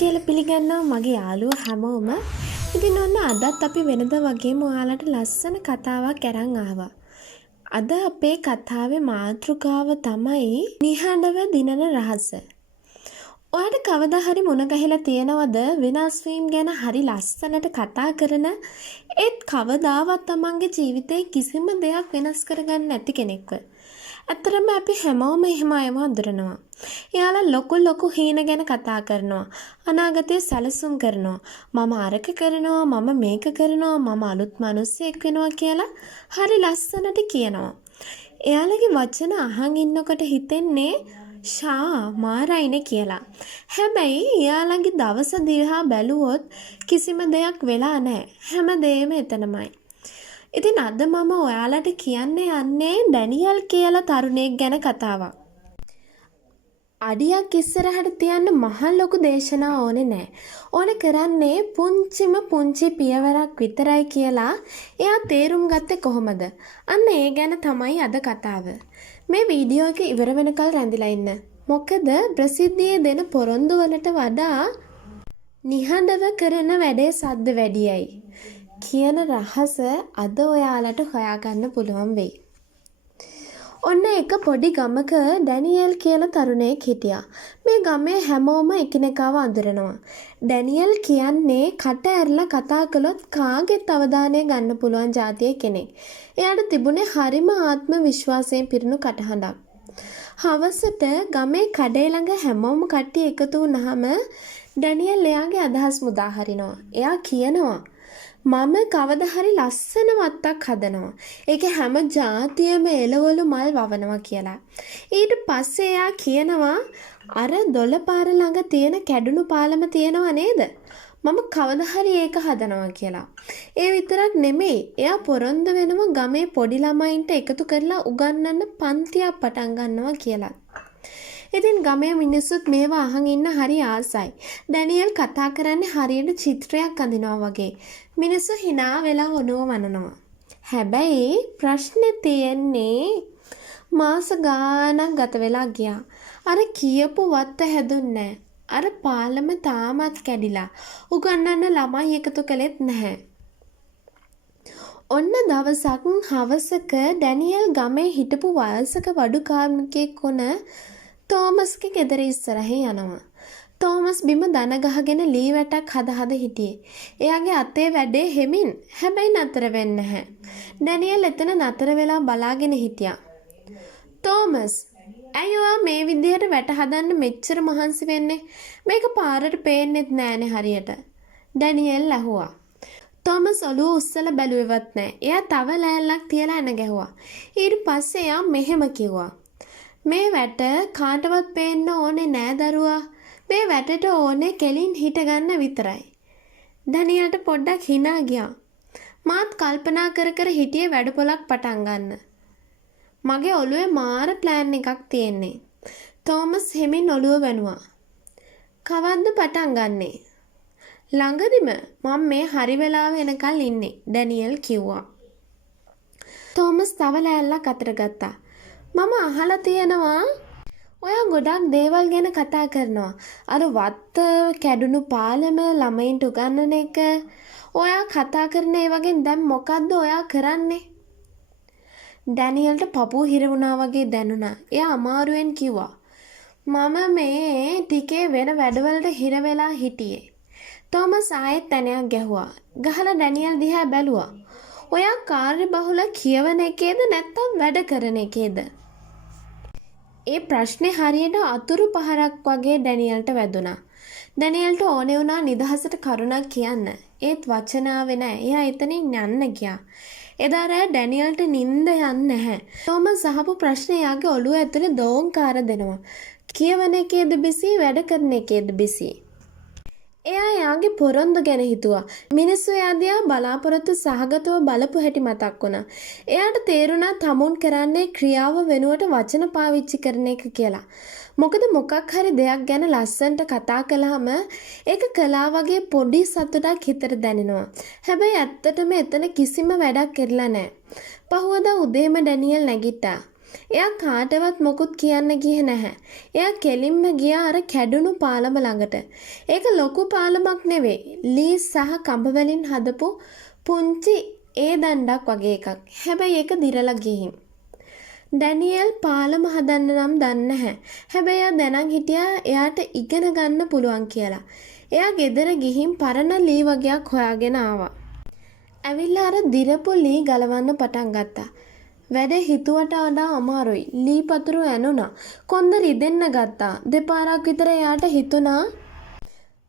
කියලා පිළිගන්නවා මගේ යාළුවෝ හැමෝම. ඉතින් ඔන්න අදත් අපි වෙනද වගේම ඔයාලට ලස්සන කතාවක් අරන් ආවා. අද අපේ කතාවේ මාතෘකාව තමයි නිහඬව දිනන රහස. ඔයාට කවදා හරි මුණ ගැහිලා තියෙනවද වෙනස් වීම ගැන හරි ලස්සනට කතා කරන ඒත් කවදාවත් තමන්ගේ ජීවිතේ කිසිම දෙයක් වෙනස් කරගන්න නැති කෙනෙක්ව. ඇත්තරම අපි හැමෝම එහෙම අයව හඳුරනවා. එයාලා ලොකු හීන ගැන කතා කරනවා. අනාගතය සැලසුම් කරනවා. මම අරක කරනවා, මම මේක කරනවා, මම අලුත් මිනිස්සෙක් වෙනවා කියලා හරි ලස්සනට කියනවා. එයාලගේ වචන අහන් ඉන්නකොට හිතෙන්නේ ෂා මාරයිනේ කියලා. හැබැයි එයාලගේ දවස දිහා බැලුවොත් කිසිම දෙයක් වෙලා නැහැ. හැමදේම එතනමයි. ඉතින් අද මම ඔයාලට කියන්න යන්නේ ඩැනියල් කියලා තරුණයෙක් ගැන කතාවක්. අඩියක් ඉස්සරහට තියන්න මහ ලොකු දේශනා ඕනේ නැහැ. ඕනේ කරන්නේ පුංචි පියවරක් විතරයි කියලා එයා තේරුම් ගත්තේ කොහොමද? අන්න ඒ ගැන තමයි අද කතාව. මේ වීඩියෝ එක ඉවර වෙනකල් රැඳිලා ඉන්න. මොකද ප්‍රසිද්ධියේ දෙන පොරොන්දු වලට වඩා නිහඬව කරන වැඩේ සද්ද වැඩියයි. කියන රහස අද ඔයාලට හොයාගන්න පුළුවන් වෙයි. ඔන්න එක පොඩි ගමක ඩැනියල් කියලා තරුණයෙක් හිටියා. මේ ගමේ හැමෝම එකිනෙකාව අඳුරනවා. ඩැනියල් කියන්නේ කට ඇරලා කතා කළොත් කාගෙත් අවධානය ගන්න පුළුවන් જાතියේ කෙනෙක්. එයාට තිබුණේ හරිම ආත්ම විශ්වාසයෙන් පිරුණු කටහඬක්. හවසට ගමේ කඩේ ළඟ හැමෝම කට්ටිය එකතු වුණාම ඩැනියල් එයාගේ අදහස් මුදා හරිනවා. එයා කියනවා මම කවදා හරි ලස්සන වත්තක් හදනවා. ඒක හැම જાතියෙම එළවලු මල් වවනවා කියලා. ඊට පස්සේ එයා කියනවා අර දොළපාර ළඟ තියෙන කැඩුණු පාලම තියෙනව නේද? මම කවදා හරි ඒක හදනවා කියලා. ඒ විතරක් නෙමෙයි. එයා පොරොන්දු වෙනම ගමේ පොඩි ළමයින්ට එකතු කරලා උගන්වන්න පන්තියක් පටන් ගන්නවා කියලා. ඉතින් ගමේ මිනිස්සුත් මේවා අහන් ඉන්න හරි ආසයි. ඩැනියල් කතා කරන්නේ හරියට චිත්‍රයක් අඳිනවා වගේ. මිනිස්සු hina වෙලා ඔළුව වනනවා. හැබැයි ප්‍රශ්නේ තියෙන්නේ මාස ගාණක් ගත වෙලා ගියා. අර කියපු වත්ත හැදුන්නේ නැහැ. අර පාලම තාමත් කැඩිලා. උගන්නන්න ළමයි එකතු කළෙත් නැහැ. ඔන්න දවසක් හවසක ඩැනියල් ගමේ හිටපු වයසක වඩු කාර්මිකයෙක් වුණ තෝමස්ගේ ගෙදර ඉස්සරහින් යනවා. තෝමස් බිම දන ගහගෙන ලී වැටක් හද හිටියේ. එයාගේ අතේ වැඩේ හෙමින්. හැබැයි නතර වෙන්නේ නැහැ. ඩැනියල් එතන නතර වෙලා බලාගෙන හිටියා. තෝමස්, ඇයි ඔයා මේ විදිහට වැට හදන්න මෙච්චර මහන්සි වෙන්නේ? මේක පාරට පේන්නෙත් නෑනේ හරියට. ඩැනියල් ඇහුවා. තෝමස් ඔළුව උස්සලා බැලුවෙවත් නෑ. එයා තව ලෑල්ලක් තියලා එන ගැහුවා. ඊට පස්සේ එයා මෙහෙම කිව්වා. මේ වැට කාටවත් පේන්න ඕනේ නෑ දරුවා. මේ වැටට ඕනේ කෙලින් හිට ගන්න විතරයි. ඩැනියල්ට පොඩ්ඩක් hina ගියා. මාත් කල්පනා කර හිටියේ වැඩපොලක් පටන් ගන්න. මගේ ඔළුවේ මාර ප්ලෑන් එකක් තියෙන්නේ. තෝමස් හෙමින් ඔළුව වැනුවා. කවද්ද පටන් ගන්නෙ? ළඟදිම මම මේ හරි වෙලාව එනකල් ඉන්නේ, ඩැනියල් කිව්වා. තෝමස් තව ලෑල්ලක් අතට ගත්තා. මම අහලා තියෙනවා ඔයා ගොඩක් දේවල් ගැන කතා කරනවා. අර වත්ත, කැඩුණු පාලම, ළමයින්ට උගන්වන එක. ඔයා කතා කරන ඒ වගේ දැන් මොකද්ද ඔයා කරන්නේ? ඩැනියල්ට පපුව හිර වුණා වගේ දැනුණා. එයා අමාරුවෙන් කිව්වා. මම මේ ටිකේ වෙන වැඩවලට හිර වෙලා හිටියේ. තෝමස් ආයෙත් තැනයක් ගැහුවා. ගහලා ඩැනියල් දිහා බැලුවා. ඔයා කාර්යබහුල කියවන එකේද නැත්නම් වැඩ කරන එකේද? ඒ ප්‍රශ්නේ හරියට අතුරු පහරක් වගේ ඩැනියල්ට වැදුනා. ඩැනියල්ට ඕනේ වුණා නිදහසට කරුණක් කියන්න. ඒත් වචන ආවේ නැහැ. එයා එතනින් යන්න ගියා. එදා රෑ ඩැනියල්ට නිින්ද යන්නේ නැහැ. තෝමස් අහපු ප්‍රශ්නේ යාගේ ඔළුව ඇතුලේ දෝංකාර දෙනවා. කියවන එකේද බිසි, වැඩ කරන එකේද බිසි? එයා යාගේ පොරොන්දු ගැන හිතුවා. මිනිස්සු එයා දිහා බලාපොරොත්තු සහගතව බලපු හැටි මතක් වුණා. එයාට තේරුණා තමුන් කරන්නේ ක්‍රියාව වෙනුවට වචන පාවිච්චි කරන එක කියලා. මොකද මොකක් හරි දෙයක් ගැන ලස්සනට කතා කළාම ඒක කලා වගේ පොඩි සතුටක් හිතට දැනෙනවා. හැබැයි ඇත්තටම එතන කිසිම වැඩක් කරලා නැහැ. පහුවදා උදේම ඩැනියල් නැගිට්ටා. එයා කාටවත් මොකුත් කියන්න ගියේ නැහැ. එයා කෙලින්ම ගියා අර කැඩුණු පාලම ළඟට. ඒක ලොකු පාලමක් නෙවෙයි. ලී සහ කඹ වලින් හදපු පුංචි ඒ දණ්ඩක් වගේ එකක්. හැබැයි ඒක දිරලා ගිහින්. ඩැනියෙල් පාලම හදන්න නම් දන්නේ නැහැ. හැබැයි එයා දැනන් හිටියා එයාට ඉගෙන ගන්න පුළුවන් කියලා. එයා ගෙදර ගිහින් පරණ ලී වගේක් හොයාගෙන ආවා. ඇවිල්ලා අර දිරපු ලී ගලවන්න පටන් ගත්තා. වැඩ හිතුවට වඩා අමාරුයි. ලී පතුරු ඇනුණා. කොන්ද රිදෙන්න ගත්තා. දෙපාරක් විතර එයාට හිතුණා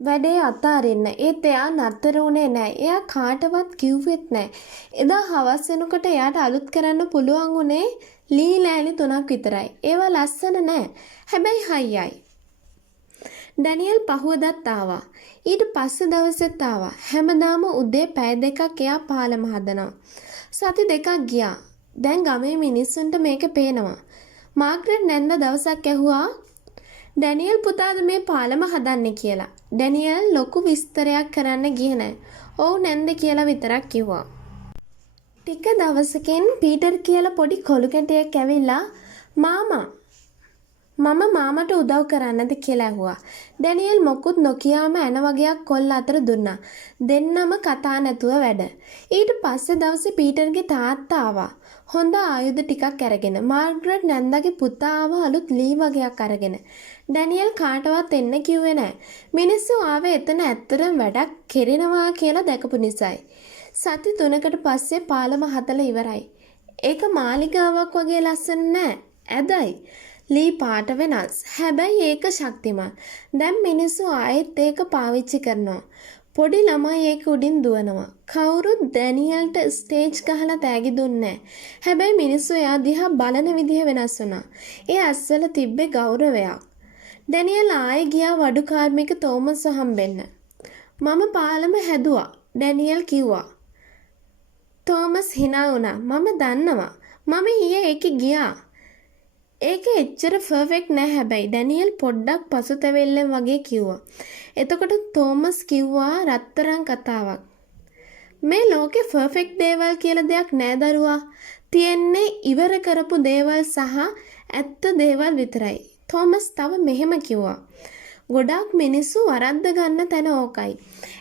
වැඩේ අතාරින්න. ඒත් එයා නතර වුණේ නැහැ. එයා කාටවත් කිව්වෙත් නැහැ. එදා හවස් වෙනකොට එයාට අලුත් කරන්න පුළුවන් වුණේ ලී ලෑලි 3ක් විතරයි. ඒවා ලස්සන නැහැ. හැබැයි හයියයි. ඩැනියෙල් පහුවදත් ආවා. ඊට පස්සේ දවසෙත් ආවා. හැමදාම උදේ පැය 2ක් එයා පාලම හදනවා. සති 2ක් ගියා. දැන් ගමේ මිනිස්සුන්ට මේක පේනවා. මාග්‍රට් නැන්ද දවසක් ඇහුවා ඩැනියෙල් පුතාද මේ පාලම හදන්නේ කියලා. ඩැනියෙල් ලොකු විස්තරයක් කරන්න ගියේ නැහැ. ඔව් නැන්ද කියලා විතරක් කිව්වා. ටික දවසකින් පීටර් කියලා පොඩි කොළු කැටයක් ඇවිල්ලා මාමා මම මාමට උදව් කරන්නද කියලා ඇහුවා. ඩැනියෙල් මොකුත් නොකියාම ඇන වගේක් කොල්ල අතර දුන්නා. දෙන්නම කතා නැතුව වැඩ. ඊට පස්සේ දවසේ පීටර්ගේ තාත්තා ආවා. හොඳ ආයුධ ටිකක් අරගෙන. මාග්‍රට් නැන්දාගේ පුතා ආවා අලුත් ලී වගේක් අරගෙන. ඩැනියෙල් කාටවත් එන්න කිව්වේ නැහැ. මිනිස්සු ආවේ එතන ඇත්තටම වැඩක් කෙරෙනවා කියලා දැකපු නිසායි. සති 3කට පස්සේ පාලම හදලා ඉවරයි. ඒක මාලිගාවක් වගේ ලස්සන නෑ. ඇදයි. ලී පාට වෙනස්. හැබැයි ඒක ශක්තිමත්. දැන් මිනිස්සු ආයෙත් ඒක පාවිච්චි කරනවා. පොඩි ළමයි ඒක උඩින් දුවනවා. කවුරුත් ඩැනියෙල්ට ස්ටේජ් ගහලා තෑගි දුන්නේ නැහැ. හැබැයි මිනිස්සු එයා දිහා බලන විදිහ වෙනස් වුණා. ඒ ඇස්වල තිබ්බේ ගෞරවයක්. ඩැනියෙල් ආයෙ ගියා වඩු කාර්මික තෝමස්ව හම්බෙන්න. මම පාලම හැදුවා. ඩැනියෙල් කිව්වා. තෝමස් hina වුණා. මම දන්නවා. මම ඊයේ ඒකේ ගියා. ඒක එච්චර පර්ෆෙක්ට් නෑ හැබැයි ඩැනියෙල් පොඩ්ඩක් පසුතැවෙල්ලෙන් වගේ කිව්වා. එතකොට තෝමස් කිව්වා රත්තරන් කතාවක්. මේ ලෝකේ පර්ෆෙක්ට් දේවල් කියලා දෙයක් නෑ දරුවා. තියෙන්නේ ඉවර කරපු දේවල් සහ ඇත්ත දේවල් විතරයි. තෝමස් තව මෙහෙම කිව්වා. ගොඩාක් මිනිස්සු වරද්ද ගන්න තැන ඕකයි.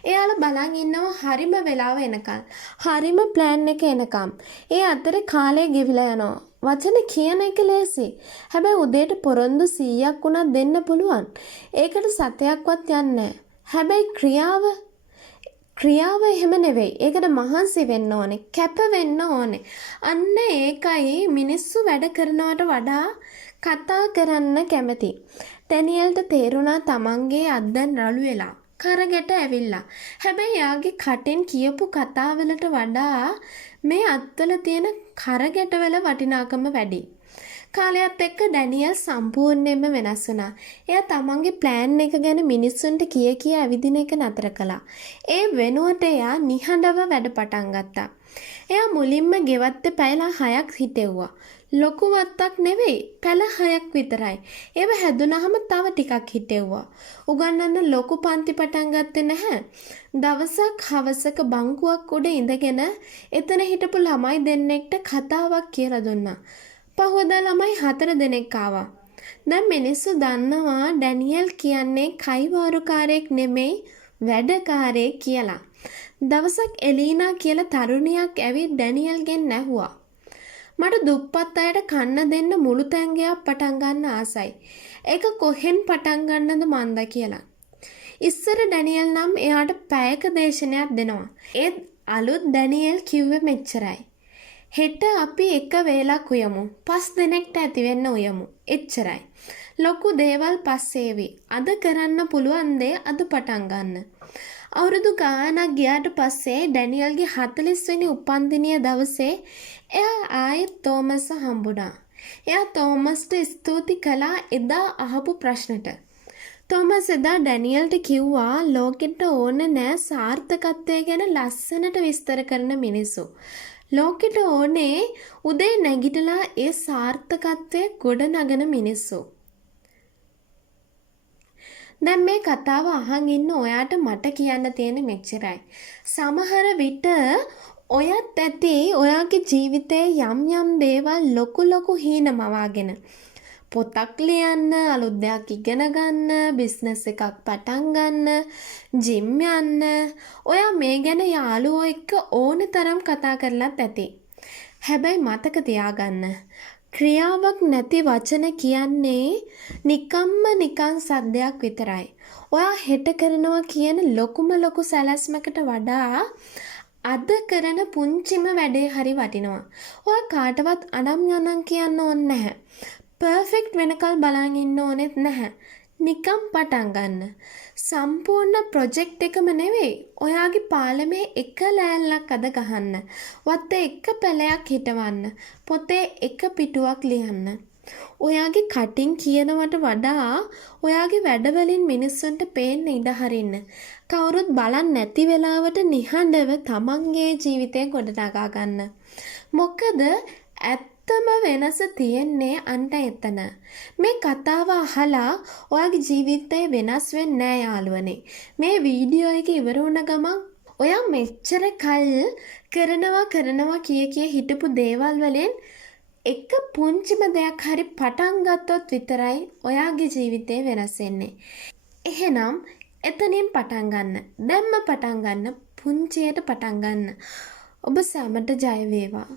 එයාලා බලන් ඉන්නවා හරිම වෙලාව එනකල්. හරිම ප්ලෑන් එක එනකම්. ඒ අතරේ කාලය ගෙවිලා යනවා. වචන කියන එක ලේසි. හැබැයි උදේට පොරොන්දු 100ක් වුණත් දෙන්න පුළුවන්. ඒකට සතයක්වත් යන්නේ හැබැයි ක්‍රියාව එහෙම නෙවෙයි. ඒකට මහන්සි වෙන්න ඕනේ. කැප වෙන්න ඕනේ. අන්න ඒකයි මිනිස්සු වැඩ කරනවට වඩා කතා කරන්න කැමති. ඩැනියෙල්ට තේරුණා තමන්ගේ අත් දැන් රළු වෙලා. කරගෙට ඇවිල්ලා. හැබැයි යාගේ කටෙන් කියපු කතාවලට වඩා මේ අත්වල තියෙන කරගෙටවල වටිනාකම වැඩි. කාලයත් එක්ක ඩැනියෙල් සම්පූර්ණයෙන්ම වෙනස් වුණා. එයා තමන්ගේ ප්ලෑන් එක ගැන මිනිස්සුන්ට කිය ඇවිදින එක නතර කළා. ඒ වෙනුවට එයා නිහඬව වැඩ පටන් ගත්තා. එයා මුලින්ම ගෙවත්තේ පැයලා 6ක් හිටෙව්වා. ලොකු වත්තක් නෙවෙයි පැල 6ක් විතරයි. ඒව හැදුනහම තව ටිකක් හිටෙව්වා. උගන්නන්න ලොකු පන්ති පටන් ගත්තේ නැහැ. දවසක් හවසක බංකුවක් උඩ ඉඳගෙන එතන හිටපු ළමයි දෙන්නෙක්ට කතාවක් කියලා දුන්නා. පහුවදා ළමයි 4 දෙනෙක් ආවා. දැන් මිනිස්සු දන්නවා ඩැනියෙල් කියන්නේ කයිවාරුකාරයෙක් නෙමෙයි වැඩකාරයෙක් කියලා. දවසක් එලීනා කියලා තරුණියක් ඇවිත් ඩැනියෙල්ගෙන් ඇහුවා. මට දුප්පත් අයට කන්න දෙන්න මුළු තැන්ගයක් පටන් ගන්න ආසයි. ඒක කොහෙන් පටන් ගන්නද මන්ද කියලා. ඉස්සර ඩැනියෙල් නම් එයාට පැයක දේශනයක් දෙනවා. ඒත් අලුත් ඩැනියෙල් කිව්වේ මෙච්චරයි. හෙට අපි එක වේලක් උයමු. 5 දිනෙකට ඇති වෙන්න උයමු. එච්චරයි. ලොකු දේවල් පස්සේවි. අද කරන්න පුළුවන් දේ අද පටන් ගන්න. අවුරුදු ගානක් ගියාට පස්සේ ඩැනියෙල්ගේ 40 වෙනි උපන්දිනය දවසේ එයා ආයෙත් තෝමස් හම්බුණා. එයා තෝමස්ට ස්තුති කළා එදා අහපු ප්‍රශ්නට. තෝමස් එදා ඩැනියෙල්ට කිව්වා ලෝකෙට ඕන නෑ සාර්ථකත්වය ගැන ලස්සනට විස්තර කරන මිනිස්සු. ලෝකෙට ඕනේ උදේ නැගිටලා ඒ සාර්ථකත්වය ගොඩනගන මිනිස්සු. දැන් මේ කතාව අහන් ඉන්න ඔයාට මට කියන්න තියෙන මෙච්චරයි. සමහර විට ඔයත් ඇති ඔයාගේ ජීවිතයේ යම් යම් දේවල් ලොකු හීනමවාගෙන පොතක් ලියන්න, අලුත් දෙයක් ඉගෙන ගන්න, බිස්නස් එකක් පටන් ගන්න, ජිම් යන්න. ඔයා මේ ගැන යාළුවෝ එක්ක ඕන තරම් කතා කරලත් ඇති. හැබැයි මතක තියාගන්න. ක්‍රියාවක් නැති වචන කියන්නේ නිකන් සද්දයක් විතරයි. ඔයා හෙට කරනවා කියන ලොකු සැලැස්මකට වඩා අද කරන පුංචිම වැඩේ හරි වටිනවා. ඔයා කාටවත් අනම් කියන්න ඕනේ නැහැ. පර්ෆෙක්ට් වෙනකල් බලන් ඉන්න ඕනෙත් නැහැ. නිකම් පටන් ගන්න. සම්පූර්ණ ප්‍රොජෙක්ට් එකම නෙවෙයි. ඔයාගේ පාලමේ එක ලෑල්ලක් අද ගහන්න. වත්තේ එක පැලයක් හිටවන්න. පොතේ එක පිටුවක් ලියන්න. ඔයාගේ කටින් කියනවට වඩා ඔයාගේ වැඩවලින් මිනිස්සුන්ට පේන්න ඉඩ හරින්න. කවුරුත් බලන් නැති වෙලාවට නිහඬව තමන්ගේ ජීවිතය ගොඩනගා ගන්න. මොකද ඇත්තම වෙනස තියෙන්නේ අන්ට එතන. මේ කතාව අහලා ඔයාගේ ජීවිතේ වෙනස් වෙන්නේ නැහැ යාළුවනේ. මේ වීඩියෝ එක ඉවර වුණ ගමන් ඔයා මෙච්චර කල් කරනවා කිය හිටපු දේවල් වලින් එක පුංචිම දෙයක් හරි පටන් ගත්තොත් විතරයි ඔයාගේ ජීවිතේ වෙනස් වෙන්නේ. එහෙනම් එතනින් පටන් ගන්න. දැම්ම පටන් ගන්න. පුංචියට පටන් ගන්න. ඔබ සැමට ජය වේවා.